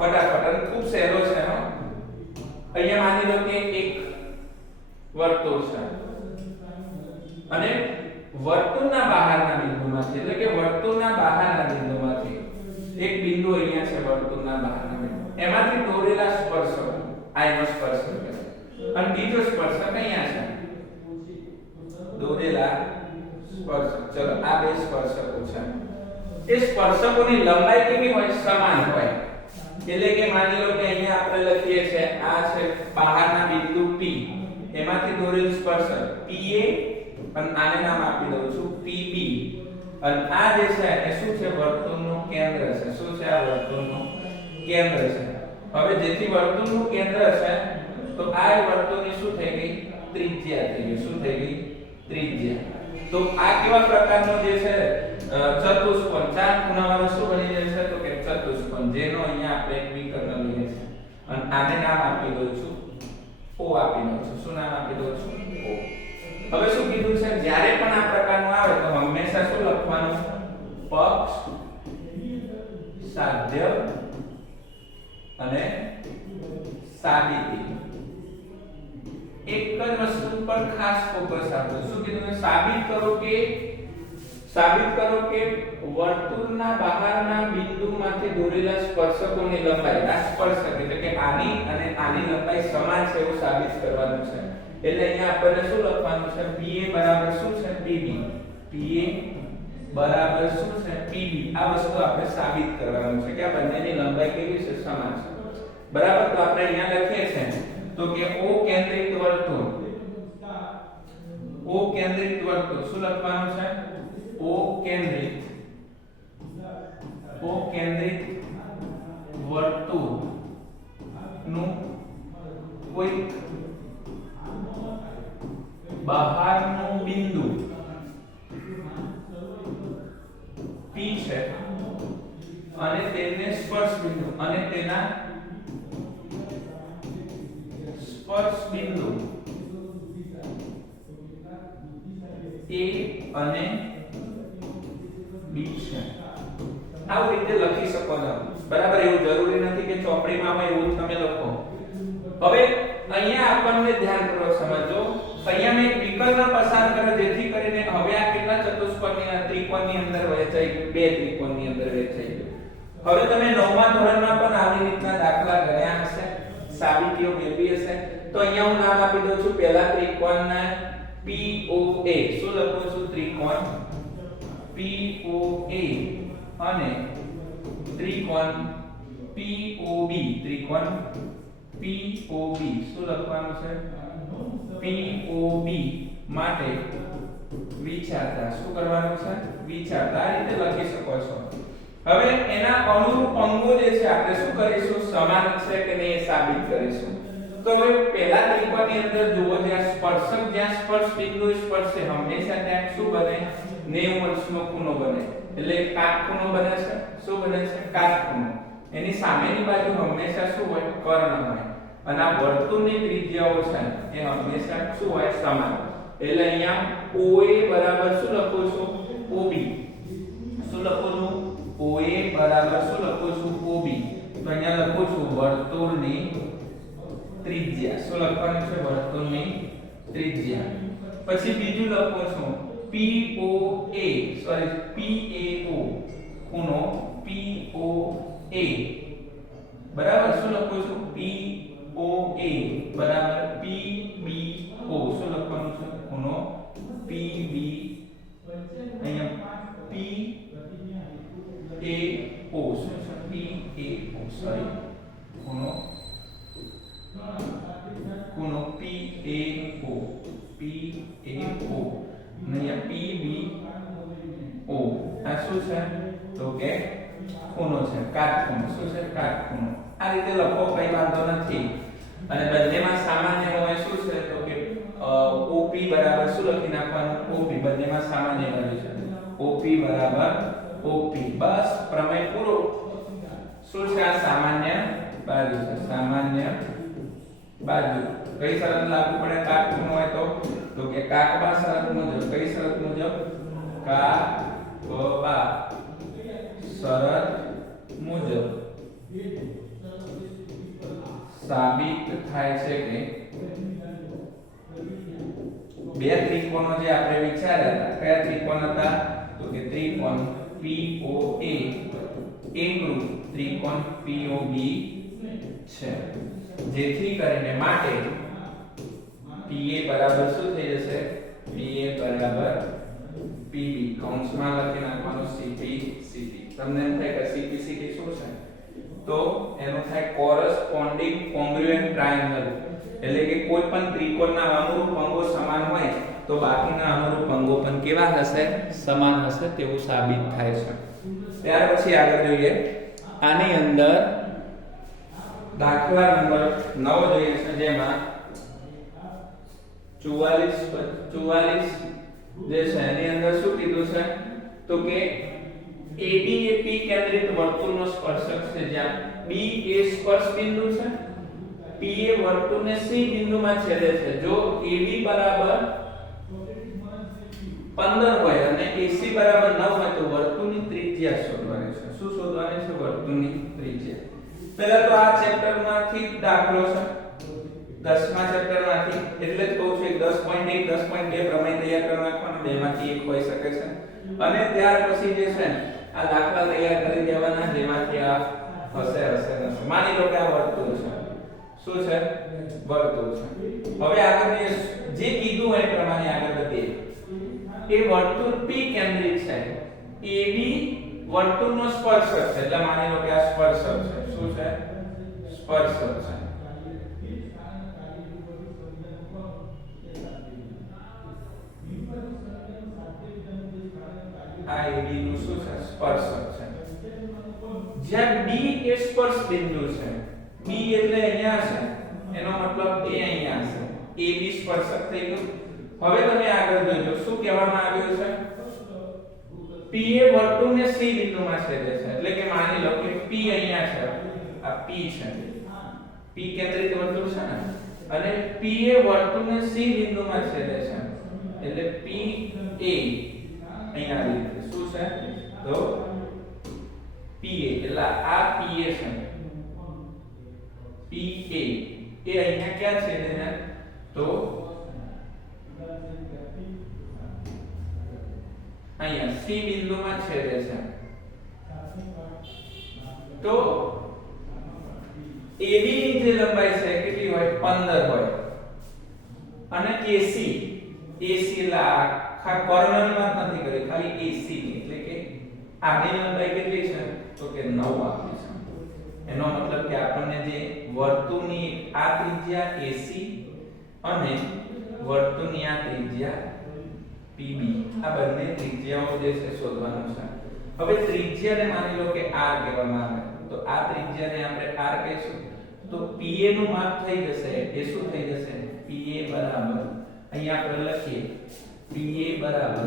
ફટાફટ અને ખૂબ સહેલો છે. અહીંયા માની લો કે એક વર્તુળ છે અને વર્તુળના બહારના બિંદુમાંથી એટલે કે વર્તુળના બહારના બિંદુમાંથી એક બિંદુ અહીંયા છે વર્તુળના બહારના બિંદુ એમાંથી દોરેલા સ્પર્શક આ એનો સ્પર્શક છે અને બીજો સ્પર્શક અહીંયા છે દોરેલા સ્પર્શક. ચલો આ બે સ્પર્શકો છે. એ સ્પર્શકોની લંબાઈ કેવી હોય? સમાન હોય. એટલે કે માની લો કે અહીંયા આપણે લખીએ છે આ છે બહારના બિંદુ P એમાંથી દોરેલ સ્પર્શક PA અને આને નામ આપી દઉં છું PB અને આ જે છે એ શું છે? વર્તુળનું કેન્દ્ર છે. શું છે? આ વર્તુળનું કેન્દ્ર છે. હવે જેથી વર્તુળનું કેન્દ્ર છે તો આ વર્તુળની શું થઈ ગઈ? ત્રિજ્યા થઈ ગઈ. શું થઈ ગઈ? ત્રિજ્યા. તો આ કેવા પ્રકારનો જે છે ચતુષ્કોણ ચાર ખૂણાવાળો શું બની જાય છે? તો કે ચતુષ્કોણ જેનો અહીંયા આપણે એક વિકર્ણ લઈએ છે અને આને નામ આપી દઉં છું O આપી દઉં છું. શું નામ આપી દઉં છું? O. હવે શું કીધું છે? જ્યારે પણ આ પ્રકારનું આવે તો હંમેશા શું લખવાનું? પક્ષ સાધ્ય અને સાબિતી. એક જ વસ્તુ પર ખાસ ફોકસ આપો. શું કીધું? સાબિત કરો કે વર્તુળના બહારના બિંદુમાંથી દોરેલા સ્પર્શકોની લંબાઈ આ સ્પર્શક એટલે કે આની અને આની લંબાઈ સમાન છે એવું સાબિત કરવાનું છે. એટલે અહીંયા આપણે શું લખવાનું છે? PA બરાબર શું છે? PB. PA બરાબર શું છે? PB. આ વસ્તુ આપણે સાબિત કરવાનું છે કે આ બંનેની લંબાઈ કેવી છે? સમાન છે. બરાબર. તો આપણે અહીંયા લખીએ છે તો કે O કેન્દ્રિત વર્તુળ. O કેન્દ્રિત વર્તુળ શું લખવાનું છે? O કેન્દ્રિત વર્તુળ નું કોઈ બહારનું બિંદુ P છે અને તેને સ્પર્શ બિંદુ અને તેના સ્પર્શ બિંદુ A અને B છે. આવી રીતે લખી શકો છો. બરાબર. એવું જરૂરી નથી કે ચોપડીમાં હોય એવું તમે લખો. હવે અહીંયા આપણને ધ્યાનપૂર્વક સમજો. અહીંયા મેં એક વિકર્ણ પસાર કર્યો જેથી કરીને હવે આ કેટલા ચતુષ્કોણની ત્રિકોણની અંદર વહેંચાઈ ગયું? બે ત્રિકોણની અંદર વહેંચાઈ ગયું. હવે તમે 9મા ધોરણમાં પણ આવી રીતના દાખલા ગણ્યા હશે, સાબિતીઓ મેળવી હશે. તો અહીંયા હું નામ આપી દઉં છું પહેલા ત્રિકોણના POA શું લખું છું ત્રિકોણ POA અને ત્રિકોણ POB ત્રિકોણ POB શું લખવાનું છે POB માટે વિચારતા શું કરવાનું છે વિચારતા આ રીતે લખી શકો છો હવે એના અનુરૂપ અંગો જે છે આપણે શું કરીશું સમાન છે કે નહીં એ સાબિત કરીશું તો હવે પહેલા ત્રિકોણની અંદર જુઓ જ્યાં સ્પર્શક જ્યાં સ્પર્શ બિંદુ સ્પર્શે હંમેશા ત્યાં શું બને 90 અંશનો ખૂણો બને એટલે કાટખૂણો બને છે શું બને છે કાટખૂણો એની સામેની બાજુ હંમેશા શું હોય કર્ણ હોય અને આ વર્તુળની ત્રિજ્યાઓ છે એ હંમેશા શું હોય સમાન એટલે અહીંયા OA બરાબર શું લખું છું OB શું લખું છું OA બરાબર શું લખું છું OB તો અહીંયા લખું છું વર્તુળની ત્રિજ્યા શું લખવાનું છે વર્તુળની ત્રિજ્યા પછી બીજું લખું છું PAO ખૂણો POA બરાબર શું લખું છું POA બરાબર PBO શું લખવાનું છે ખૂણો PB અહીંયા PAO શું છે PAO સોરી ખૂણો PAO અને PBO આ શું છે તો કે ખૂણો છે કાટખૂણો શું છે કાટખૂણો આ રીતે લખો કઈ વાંધો નથી અને બંનેમાં સામાન્ય હોય શું છે તો કે OP બરાબર શું લખી નાખવાનું OP બંનેમાં સામાન્ય બાજુ છે OP બરાબર OP બસ પ્રમેય પૂરો શું છે આ સામાન્ય બાજુ છે સામાન્ય બાજુ કઈ શરત લાગુ પડે કાટખૂણો હોય તો કે કાકબા શરત મુજબ કઈ શરત મુજબ કાકબા શરત મુજબ સાબિત થાય છે કે બે ત્રિકોણો જે આપણે વિચાર્યા હતા કયા ત્રિકોણ હતા તો કે ત્રિકોણ POA એકરૂપ ત્રિકોણ POB છે જેથી કરીને માટે PA બરાબર શું થઈ જશે PA બરાબર PB કૌંસમાં લખી નાખવાનું CP CP તમને એમ થાય કે CP CP શું છે તો એનો થાય કોરસ્પોન્ડિંગ કોંગ્રુએન્ટ ટ્રાયેંગલ એટલે કે કોઈ પણ ત્રિકોણના અનુરૂપ અંગો સમાન હોય તો બાકીના અનુરૂપ અંગો પણ કેવા હશે સમાન હશે તેવું સાબિત થાય છે ત્યાર પછી આગળ જોઈએ આની અંદર દાખલા નંબર 9 જોઈએ છે જેમાં 44 જે છે એની અંદર શું કીધું છે તો કે AB એ P કેન્દ્રિત વર્તુળનો સ્પર્શક છે જ્યાં B એ સ્પર્શ બિંદુ છે P એ વર્તુળને C બિંદુમાં છેદે છે જો AB બરાબર 15 હોય અને AC બરાબર 9 હોય તો વર્તુળની ત્રિજ્યા શોધવાની છે શું શોધવાની છે વર્તુળની ત્રિજ્યા પહેલા તો આ ચેપ્ટર માંથી દાખલો છે 10મા ચેપ્ટર માંથી એટલે જ કહું છું 10.1 10.2 પ્રમેય તૈયાર કરી નાખવાનો બેમાંથી એક હોઈ શકે છે અને ત્યાર પછી જે છે આ દાખલા તૈયાર કરી દેવાના જેમાંથી આ હશે માની લો કે આ વર્તુળ છે શું છે વર્તુળ છે હવે આગળ જે કીધું એ પ્રમાણે આગળ વધીએ એ વર્તુળ P કેન્દ્રિત છે AB વર્તુળનો સ્પર્શક છે એટલે માની લો કે આ સ્પર્શક છે શું છે સ્પર્શક છે આ AB નું શું છે સ્પર્શક છે જ્યાં B એ સ્પર્શ બિંદુ છે B એટલે અહીંયા છે એનો મતલબ એ અહીંયા છે AB સ્પર્શક થઈ ગયું હવે તમે આગળ જોજો શું કહેવામાં આવ્યું છે P એ વર્તુળને C બિંદુમાં છેદે છે એટલે કે માની લો કે P અહીંયા છે આ P છે P કેન્દ્રિત વર્તુળ છે ને અને P એ વર્તુળને C બિંદુમાં છેદે છે એટલે P A અહીંયા આવી રીતે શું છે તો PA એટલે આ PA છે PA એ અહીંયા ક્યાં છેદે છે તો અહીંયા C બિંદુમાં છેદે છે તો AB ની જે લંબાઈ છે કેટલી હોય 15 હોય અને AC AC એટલે આખા કર્ણની વાત નથી કરી, ખાલી AC ની, એટલે કે આની લંબાઈ કેટલી છે તો કે 9 આપી છે. એનો મતલબ કે આપણને જે વર્તુળની આ ત્રિજ્યા AC અને વર્તુળની આ ત્રિજ્યા PB, આ બંને ત્રિજ્યાઓ જે છે શોધવાનું છે. હવે ત્રિજ્યાને માની લો કે r કહેવામાં આવે, તો આ ત્રિજ્યાને આપણે r કહીશું, તો PA નું માપ થઈ જશે, એ શું થઈ જશે, PA બરાબર અહીંયા આપણે લખીએ, PA બરાબર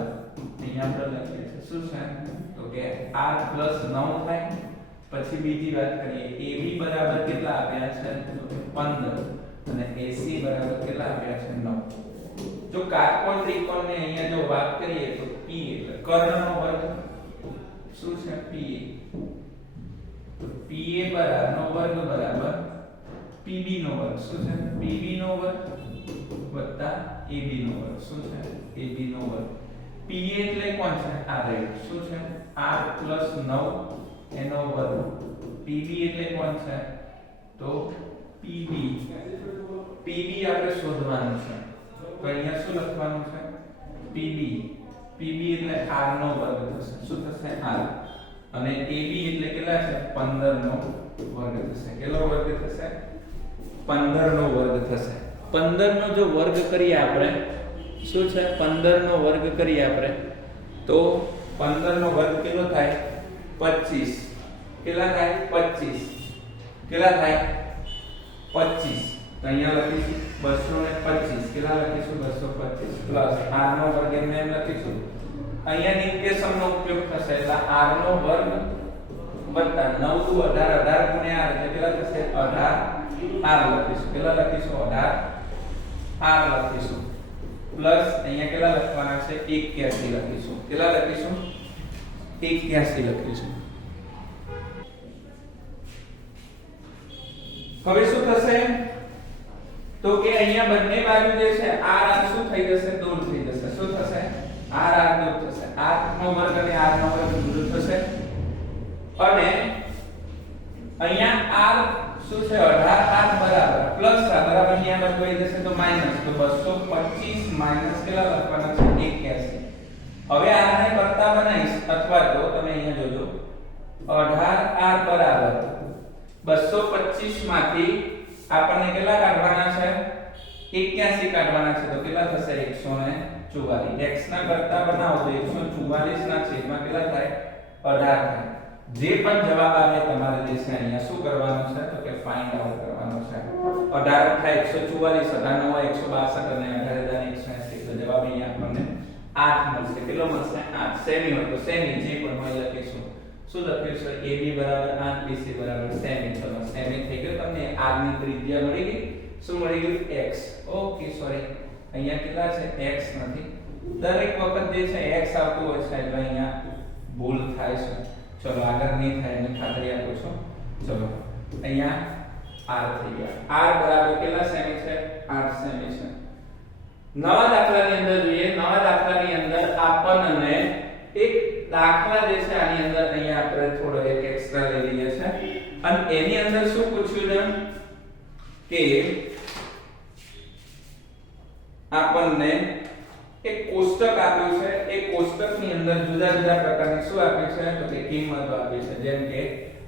અહીંયા આપણે લખીએ છે શું છે તો કે r + 9 થાય. પછી બીજી વાત કરીએ, AB બરાબર કેટલા આપ્યા છે તો કે 15 અને AC બરાબર કેટલા આપ્યા છે 9. જો કાટકોણ ત્રિકોણને અહીંયા જો વાત કરીએ તો P એટલે કર્ણનો વર્ગ શું છે PA, તો PA નો વર્ગ બરાબર PB નો વર્ગ શું છે PB નો વર્ગ વત્તા AB નો વર્ગ શું છે AB નો વર્ગ. PA એટલે કોણ છે આ રાઈટ શું છે r + 9 એનો વર્ગ. PB એટલે કોણ છે તો PB આપણે શોધવાનું છે, તો અહીંયા શું લખવાનું છે PB એટલે r નો વર્ગ થશે શું થશે r, અને AB એટલે કેટલા છે 15 નો વર્ગ થશે. કેટલો વર્ગ થશે 15 નો વર્ગ થશે. 15 નો જો વર્ગ કરીએ આપણે શું છે 15 નો વર્ગ કરીએ આપણે તો 15 નો વર્ગ કેટલો થાય 25. કેટલા થાય 25, કેટલા થાય 25, તો અહીંયા લખીશું 225. કેટલા લખીશું 225 પ્લસ r નો વર્ગ એમ લખીશું. અહીંયા નિર્દેશકનો ઉપયોગ થશે એટલે r નો વર્ગ વત્તા 9 * 18, 18 ગુણ્યા r એટલે કેટલા થશે 18 r લખીશું. કેટલા લખીશું 18 r લખીશું પ્લસ અહીંયા કેટલા લખવાના છે 81 લખીશું. કેટલા લખીશું 81 લખીશું. હવે શું થશે તો કે અહીંયા બંને બાજુ જે છે r શું થઈ જશે દૂર થઈ જશે. શું થશે r દૂર થશે, r નો વર્ગ અને r નો વર્ગ દૂર થશે, અને અહીંયા r શું છે 18 r બરાબર પ્લસ r બરાબર અહીંયા બાજુ આવી જશે તો માઈનસ, તો 225 માઈનસ કેટલા લખવાના છે 81. હવે આને કરતા બનાવીશ અથવા તો તમે અહીંયા જોજો 18 r બરાબર 225 માંથી આપણને કેટલા કાઢવાના છે 81 કાઢવાના છે, તો કેટલા થશે 144. x ના કરતા બનાવો તો 144 ના છેદમાં કેટલા થાય 18 થાય. જે પણ જવાબ આવે તમારે જે છે અહીંયા શું કરવાનું છે તો કે ફાઇન્ડ આઉટ કરવાનું છે. 18 થાય 144, 18 162 અને 18180, તો જવાબ અહીંયા આપણને 8 મળશે. કેટલો મળશે 8. સેમી હોય તો સેમી જે પણ હોય લખીશું. શું લખ્યું છે AB બરાબર 8 BC બરાબર સેમી. ચલો સેમી થઈ ગયો. તમને r ની ત્રિજ્યા મળી ગઈ. શું મળી ગયું x. ઓકે સોરી અહીંયા કેટલા છે x નથી, દરેક વખત જે છે x આવતું હોય છે એટલે અહીંયા ભૂલ થાય છે. ચલો આગળ નહીં થાય એની ખાતરી આપું છું. ચલો અહીંયા r થઈ ગયા. r બરાબર કેટલા સેમી છે 8 સેમી છે. નવા દાખલાની અંદર જોઈએ. નવા દાખલાની અંદર આપણને એક દાખલા જે છે આની અંદર અહીંયા આપણે થોડો એક એક્સ્ટ્રા લઈ લઈએ છે, અને એની અંદર શું પૂછ્યું છે કે આપણને એક કોષ્ટક આપ્યું છે. એ કોષ્ટકની અંદર જુદા જુદા પ્રકારની શું આપ્યું છે તો કે કિંમતો આપી છે. જેમ કે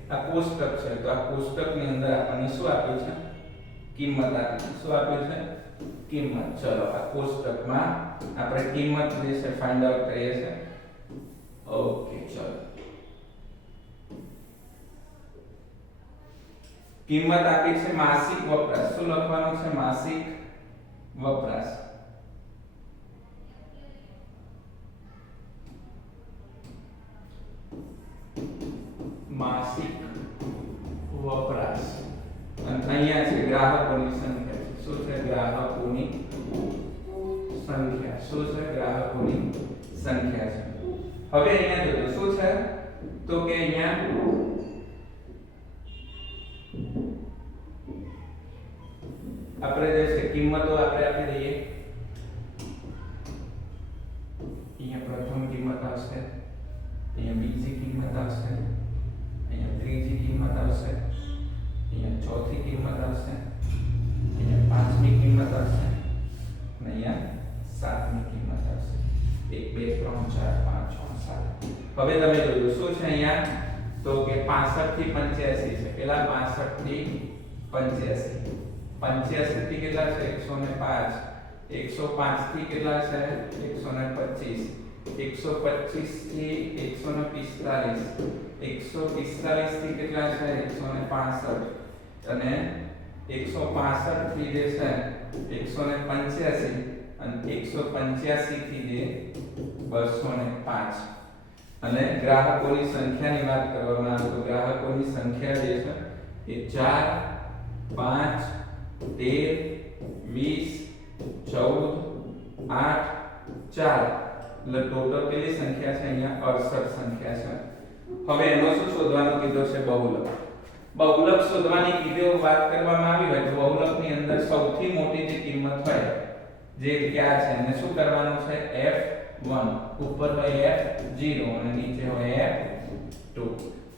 આ કોષ્ટક છે તો આ કોષ્ટકની અંદર આપણને શું આપ્યું છે કિંમત આપી છે. શું આપ્યું છે કિંમત. ચલો આ કોષ્ટકમાં આપણે કિંમત જે છે ફાઇન્ડ આઉટ કરીએ છીએ. ઓકે ચલો કિંમત આપી છે માસિક વપરાશ. શું લખવાનું છે માસિક વપરાશ. માસિક વપરાશ અને અહીંયા છે ગ્રાહકોની સંખ્યા. શું છે ગ્રાહકોની સંખ્યા. શું છે ગ્રાહકોની સંખ્યા છે. હવે અહીંયા જોજો શું છે તો કે અહીંયા આપણે જે છે કિંમતો આપણે આપી દઈએ. અહીંયા પ્રથમ કિંમત આવશે, અહીંયા બીજી કિંમત આવશે, અહીંયા ત્રીજી કિંમત આવશે, અહીંયા ચોથી કિંમત આવશે, અહીંયા પાંચમી કિંમત આવશે અને અહીંયા સાતમી કિંમત હવે તમે જોજો શું છે અહીંયા તો કે 65 થી 85 છે પેલા 65 થી 85 85 થી કેટલા છે 105 105 થી કેટલા છે 125 125 થી 145 145 થી કેટલા છે 165 અને 165 થી જે છે 185 અને 185 થી જે 205 અને ગ્રાહકોની સંખ્યાની વાત કરવામાં આવે તો ગ્રાહકોની સંખ્યા જે છે એ 4 5 13 20 14 8 4 એટલે ટોટલ કેટલી સંખ્યા છે અહીંયા 68 સંખ્યા છે હવે એનો શું શોધવાનો કીધો છે બહુલક બહુલક શોધવાની કીધો વાત કરવામાં આવી હોય તો બહુલકની અંદર સૌથી મોટી જે કિંમત હોય જે ક્યાં છે એને શું કરવાનું છે f1 ઉપર હોય f0 અને નીચે હોય f2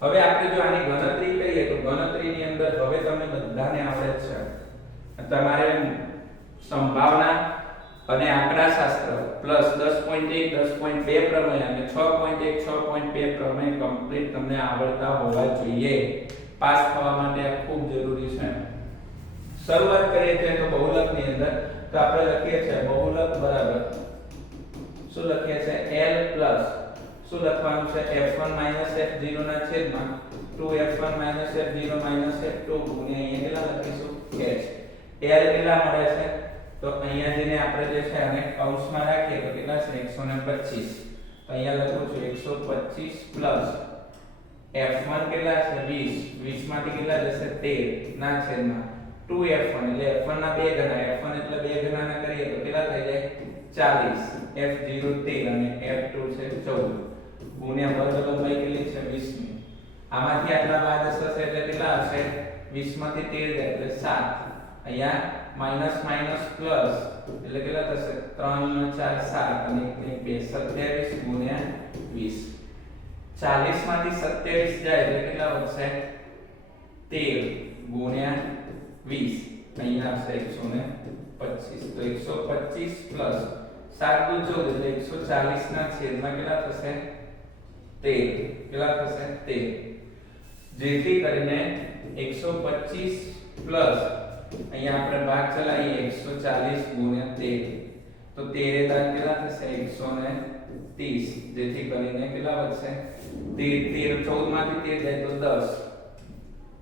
હવે આપણે જો આની ગણતરી કરીએ તો ગણતરીની અંદર હવે તમને બધાને આવડે છે તમારે સંભાવના અને આંકડાશાસ્ત્ર પ્લસ 10.1 10.2 પ્રમેય અને 6.1 6.2 પ્રમેય કમ્પ્લીટ તમને આવડતા હોવા જોઈએ પાસ થવા માટે આ ખૂબ જરૂરી છે શરૂઆત કરીએ તો બહુલકની અંદર તો આપણે લખીએ છીએ બહુલક બરાબર શું લખીએ છીએ l પ્લસ શું લખવાનું છે f1 f0 ના છેદમાં 2f1 f0 f2 ગુણ્યા અહીંયા કેટલા લખીશું h l કેટલા મળે છે તો અહીંયા જેને આપણે જે છે આને કૌંસમાં રાખીએ તો કેટલા છે 125 તો અહીંયા લખું છું 125 પ્લસ f1 કેટલા છે 20 20 માંથી કેટલા જશે 13 ના છેદમાં 2f1 એટલે f1 ના બે ગણા f1 એટલે બે ગણાના કરીએ તો કેટલા થઈ જાય 40 f0 13 અને f2 છે 14 ગુણ્યા વર્ગ લંબાઈ કેટલી છે 20 ની આમાંથી આટલા બાદ થશે એટલે કેટલા હશે 20 માંથી 13 જાય એટલે 7 અહીંયા માઈનસ માઈનસ પ્લસ એટલે કેટલા થશે 3 * 4 7 અને 1 2 27 ગુણ્યા 20 40 માંથી 27 જાય એટલે કેટલા વધશે 13 ગુણ્યા 20 અહીંયા આવશે 125 તો 125 પ્લસ 7 * 14 એટલે 140 ના છેદમાં કેટલા થશે 13 કેટલા થશે 13 જેથી કરીને 125 પ્લસ અહીંયા આપણે ભાગ ચલાવીએ 140 ગુણ્યા 13 તો 13 દાન કેટલા થશે 130 જેથી કરીને કેટલા વધશે 13 14 માંથી 13 જાય તો 10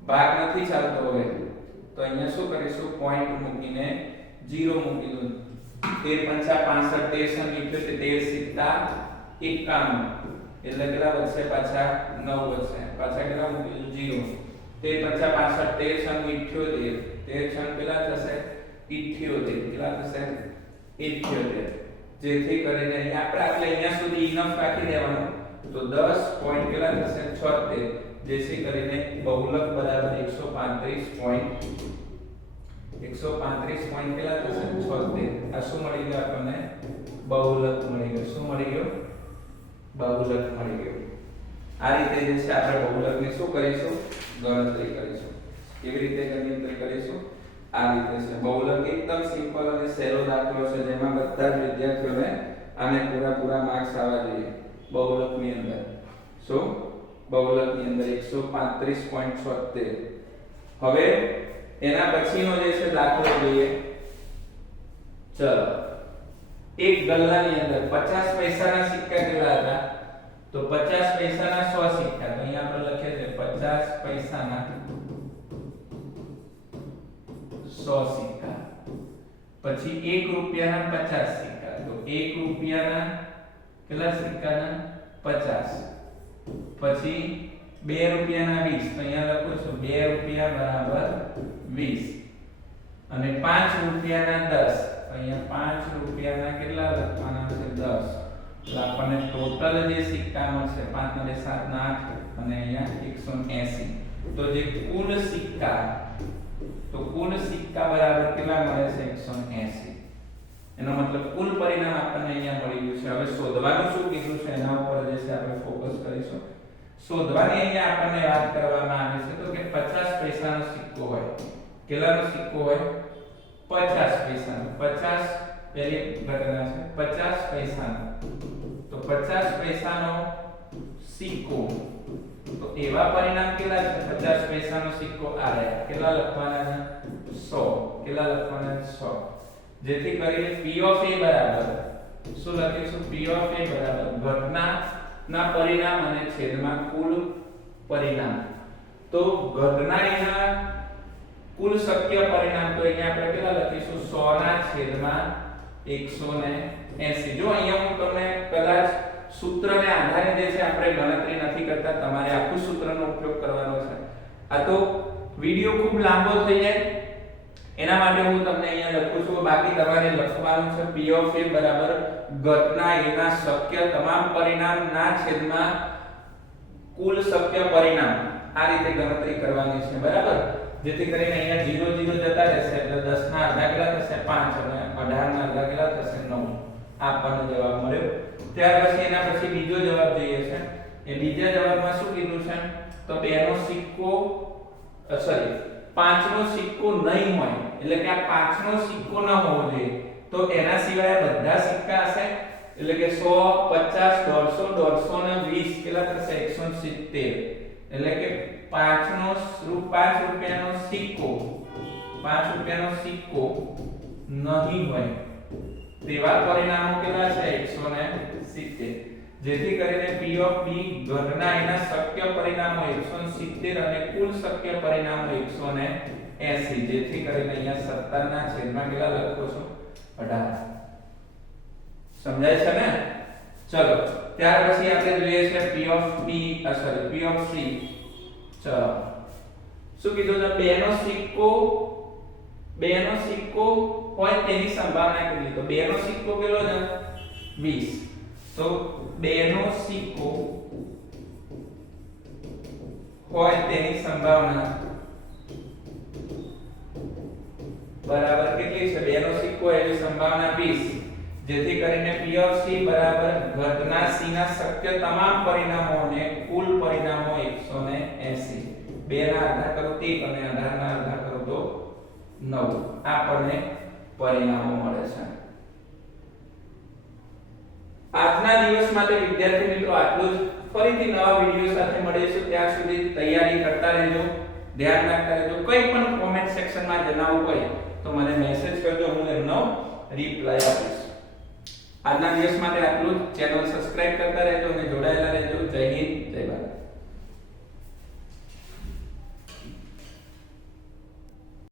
ભાગ નથી ચાલતો હવે તો અહીંયા શું કરીશું પોઈન્ટ મૂકીને 0 મૂકી દો 13 5 65 13 13 સિત્તા 51 એટલે કેટલા વધશે પાછા 9 વધશે પાછા કેટલા મૂકીશું 0 13 5 13 78 13 કેટલા થશે 78 કેટલા થશે 78 જેથી કરીને અહીંયા આપણે અહીંયા સુધી ઇનફ રાખી દેવાનું તો 10 પોઈન્ટ કેટલા થશે 76 જેથી કરીને બહુલક બરાબર 135 પોઈન્ટ કેટલા થશે 76 આ શું મળી ગયું આપણને બહુલક મળી ગયું શું મળી ગયું બહુલક મળી ગયું આ રીતે જે છે આપણે બહુલકની શું કરીશું ગણતરી કરીશું કેવી રીતે ગણતરી કરીશું આ રીતે છે બહુલક એકદમ સિમ્પલ અને સહેલો દાખલો છે જેમાં બધા જ વિદ્યાર્થીઓને આને પૂરા માર્ક્સ આવવા જોઈએ બહુલકની અંદર શું બહુલકની અંદર 135.76 હવે એના પછીનો જે છે દાખલો જોઈએ ચલો એક ગલ્લાની અંદર 50 પૈસાના સિક્કા કેટલા હતા તો 50 પૈસાના 100 સિક્કા તો અહીંયા આપણે લખીએ છે 50 પૈસાના 100 સિક્કા પછી 1 રૂપિયાના 50 સિક્કા તો 1 રૂપિયાના કેટલા સિક્કાના 50 પછી 2 રૂપિયાના 20 તો અહીંયા લખું છું 2 રૂપિયા બરાબર 20 અને 5 રૂપિયાના 10 અહીંયા 5 રૂપિયાના કેટલા લખવાના છે 10 એટલે આપણને ટોટલ જે સિક્કા મળશે 5 * 7 = 8 અને અહીંયા 180 તો જે કુલ સિક્કા બરાબર કેટલા મળે છે 180 એનો મતલબ કુલ પરિણામ આપણને અહીંયા મળી ગયું છે હવે શોધવાનું શું કીધું છે એના ઉપર જે છે આપણે ફોકસ કરીશું શોધવાની અહીંયા આપણને વાત કરવામાં આવી છે તો કે 50 પૈસાનો સિક્કો હોય કેટલાનો સિક્કો હોય 50 પૈસાનો 50 પહેલી ઘટના છે 50 પૈસાનો તો 50 પૈસાનો સિક્કો. તો એવા પરિણામ કેટલા છે? 50 પૈસાનો સિક્કો આ રહ્યા. કેટલા લખવાના છે? 100. કેટલા લખવાના છે? 100. જેથી કરીને P of A બરાબર શું લખીશું? P of A બરાબર ઘટના પરિણામ અને છેદમાં કુલ પરિણામ. તો ઘટનાના કુલ શક્ય પરિણામ તો અહીંયા આપણે કેટલા લખીશું? 100 ના છેદમાં 180. જો અહીંયા હું તમને કદાચ સૂત્રને આધારે જે છે આપણે ગણતરી નથી કરતા, તમારે આખું સૂત્રનો ઉપયોગ કરવાનો છે. આ તો વિડિયો ખૂબ લાંબો થઈ જાય એના માટે હું તમને અહીંયા લખું છું. બાકી તમારે લખવાનું છે P of A બરાબર ઘટના એના શક્ય તમામ પરિણામના છેદમાં કુલ શક્ય પરિણામ. આ રીતે ગણતરી કરવાની છે, બરાબર? જેથી કરીને અહીંયા 0 0 જતા રહેશે એટલે 10 ના અડધા કેટલા થશે? 5 અને 18 ના અડધા કેટલા થશે? 9. આપણને જવાબ મળ્યો. ત્યાર પછી એના પછી બીજો જવાબ જોઈએ છે. એ બીજા જવાબમાં શું કીધું છે? તો 2 નો સિક્કો 5 નો સિક્કો નહીં હોય, એટલે કે આ 5 નો સિક્કો ન હોવો જોઈએ. તો એના સિવાય બધા સિક્કા હશે, એટલે કે 100, 50, 150, 120 કેટલા થશે? 170. એટલે કે 5 રૂપિયાનો સિક્કો 5 રૂપિયાનો સિક્કો નહીં હોય તેવા પરિણામો કેટલા છે? 170. જેથી કરીને P of B ઘટના એના શક્ય પરિણામો 170 અને કુલ શક્ય પરિણામો 180. જેથી કરીને અહીંયા 17 ના છેદમાં કેટલા લખો છો? 18. સમજાય છે ને? ચલો ત્યાર પછી આપણે જોઈએ છે P of C. ચલો શું કીધું છે? 2 નો સિક્કો હોય તેની સંભાવના કેટલી? તો 2 નો સિક્કો કેટલો છે? 20. તો 2 નો સિક્કો હોય તેની સંભાવના બરાબર કેટલી છે? 2 નો સિક્કો એની સંભાવના 20. જેથી કરીને P of C બરાબર ઘટના C ના શક્ય તમામ પરિણામો અને કુલ પરિણામો 180. 2 ના અડધા કરો 3 અને 18 ના અડધા કરો તો 9. આપણને પરિણામો મળે છે. આજના દિવસ માટે વિદ્યાર્થી મિત્રો આટલું જ. ફરીથી નવા વિડિયો સાથે મળીશું. ત્યાં સુધી તૈયારી કરતા રહેજો, ધ્યાન રાખતા રહેજો. કોઈ પણ કોમેન્ટ સેક્શનમાં જણાવવું હોય તો મને મેસેજ કરજો, હું એનો રિપ્લાય આપીશ. આજના દિવસ માટે આટલું જ. ચેનલ સબસ્ક્રાઇબ કરતા રહેજો અને જોડાયેલા રહેજો. જય હિન્દ.